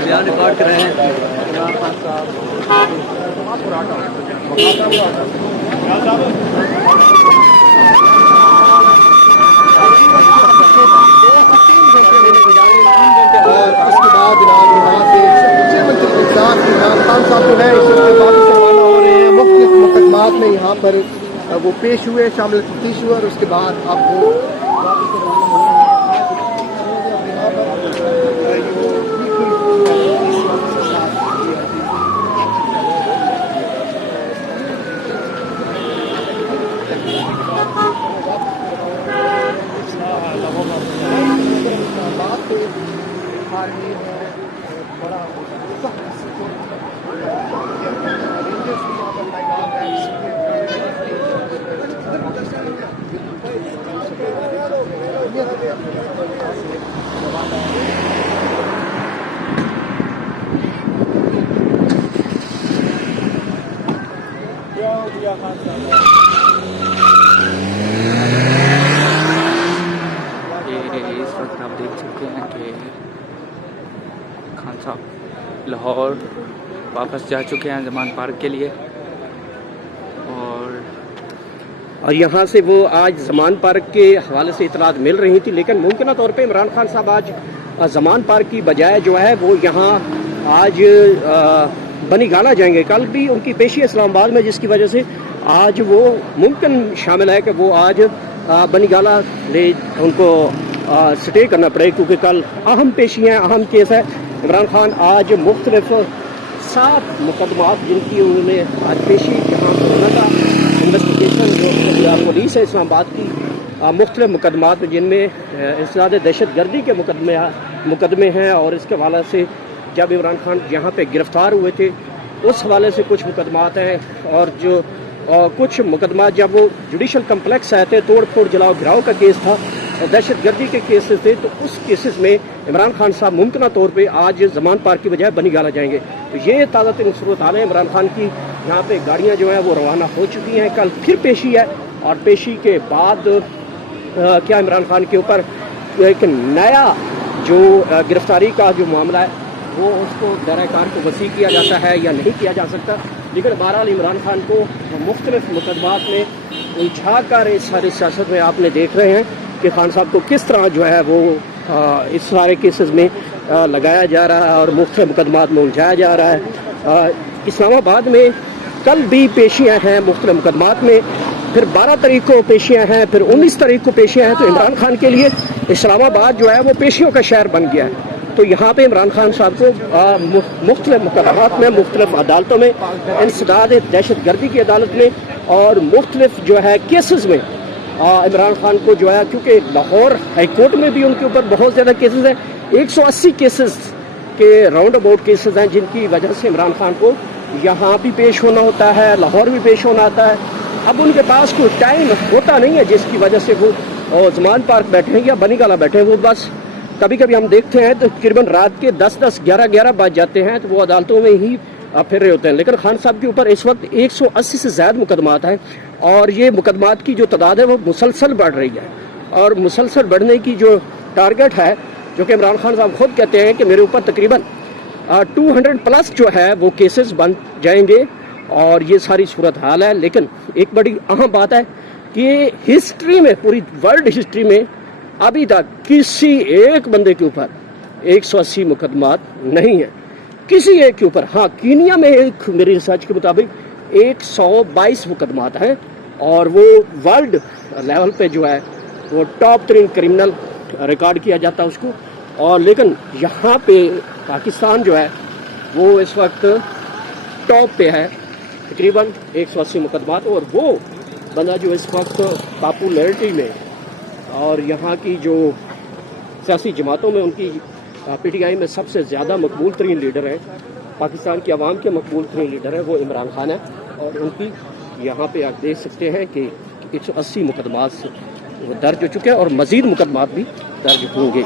بیان ریکارڈ کر رہے ہیں اور اس کے بعد جناب یہاں سے دوسرے منتخب اقدار عمران خان صاحب جو ہے اس وقت واپس روانہ ہو رہے ہیں. مختلف مقدمات میں یہاں پر وہ پیش ہوئے، شامل تفتیش ہوئے اور اس کے بعد اب وہ واپس روانہ ہو رہے ہیں. اس وقت آپ دیکھ سکتے ہیں کہ خان صاحب لاہور واپس جا چکے ہیں زمان پارک کے لیے، اور یہاں سے وہ آج زمان پارک کے حوالے سے اطلاعات مل رہی تھی، لیکن ممکنہ طور پہ عمران خان صاحب آج زمان پارک کی بجائے جو ہے وہ یہاں آج بنی گالا جائیں گے. کل بھی ان کی پیشی اسلام آباد میں، جس کی وجہ سے آج وہ ممکن شامل ہے کہ وہ آج بنی گالا لے ان کو سٹے کرنا پڑے، کیونکہ کل اہم پیشی ہیں، اہم کیس ہے. عمران خان آج مختلف 7 مقدمات جن کی انہوں نے آج پیشی یہاں ہونا تھا، انویسٹیگیشن جو پولیس ہے اسلام آباد کی مختلف مقدمات جن میں انسداد دہشت گردی کے مقدمے ہیں، اور اس کے حوالے سے جب عمران خان یہاں پہ گرفتار ہوئے تھے اس حوالے سے کچھ مقدمات ہیں، اور جو کچھ مقدمات جب وہ جوڈیشل کمپلیکس آئے تھے، توڑ پھوڑ جلاؤ گھراؤ کا کیس تھا، دہشت گردی کے کیسز تھے، تو اس کیسز میں عمران خان صاحب ممکنہ طور پہ آج زمان پارک کی بجائے بنی گالا جائیں گے. تو یہ تازہ ترین صورت حال ہے. عمران خان کی یہاں پہ گاڑیاں جو ہیں وہ روانہ ہو چکی ہیں. کل پھر پیشی ہے، اور پیشی کے بعد کیا عمران خان کے اوپر ایک نیا جو گرفتاری کا جو معاملہ ہے وہ اس کو دائرہ کار کو وسیع کیا جاتا ہے یا نہیں کیا جا سکتا. لیکن بہرحال عمران خان کو مختلف مقدمات میں الجھا کر اس ساری سیاست میں آپ نے دیکھ رہے ہیں کہ خان صاحب کو کس طرح جو ہے وہ اس سارے کیسز میں لگایا جا رہا ہے اور مختلف مقدمات میں الجھایا جا رہا ہے. اسلام آباد میں کل بھی پیشیاں ہیں مختلف مقدمات میں، پھر 12 تاریخ کو پیشیاں ہیں، پھر 19 تاریخ کو پیشیاں ہیں. تو عمران خان کے لیے اسلام آباد جو ہے وہ پیشیوں کا شہر بن گیا ہے. تو یہاں پہ عمران خان صاحب کو مختلف مقدمات میں، مختلف عدالتوں میں، انسداد دہشت گردی کی عدالت میں اور مختلف جو ہے کیسز میں عمران خان کو جو ہے، کیونکہ لاہور ہائی کورٹ میں بھی ان کے اوپر بہت زیادہ کیسز ہیں، 180 کیسز کے راؤنڈ اباؤٹ کیسز ہیں، جن کی وجہ سے عمران خان کو یہاں بھی پیش ہونا ہوتا ہے، لاہور بھی پیش ہونا آتا ہے. اب ان کے پاس کوئی ٹائم ہوتا نہیں ہے جس کی وجہ سے وہ زمان پارک بیٹھے ہیں یا بنی گالا بیٹھے ہیں. وہ بس کبھی کبھی ہم دیکھتے ہیں تو تقریباً رات کے 10 11 بج جاتے ہیں تو وہ عدالتوں میں ہی پھر رہے ہوتے ہیں. لیکن خان صاحب کے اوپر اس وقت 180 سے زائد مقدمات ہیں، اور یہ مقدمات کی جو تعداد ہے وہ مسلسل بڑھ رہی ہے. اور مسلسل بڑھنے کی جو ٹارگٹ ہے، جو کہ عمران خان صاحب خود کہتے ہیں کہ میرے اوپر تقریباً 200+ جو ہے وہ کیسز بن جائیں گے، اور یہ ساری صورت حال ہے. لیکن ایک بڑی اہم بات ہے کہ ہسٹری میں، پوری ورلڈ ہسٹری میں ابھی تک کسی ایک بندے کے اوپر 180 مقدمات نہیں ہیں، کسی ایک کے اوپر. ہاں، کینیا میں ایک میری ریسرچ کے مطابق 122 مقدمات ہیں، اور وہ ورلڈ لیول پہ جو ہے وہ ٹاپ 3 کرمنل ریکارڈ کیا جاتا ہے اس کو. اور لیکن یہاں پہ پاکستان جو ہے وہ اس وقت ٹاپ پہ ہے، تقریباً 180 مقدمات. اور وہ بندہ جو اس وقت پاپولیرٹی میں اور یہاں کی جو سیاسی جماعتوں میں ان کی پی ٹی آئی میں سب سے زیادہ مقبول ترین لیڈر ہے، پاکستان کی عوام کے مقبول ترین لیڈر ہے، وہ عمران خان ہے. اور ان کی یہاں پہ آپ دیکھ سکتے ہیں کہ 180 مقدمات درج ہو چکے ہیں، اور مزید مقدمات بھی درج ہوں گے.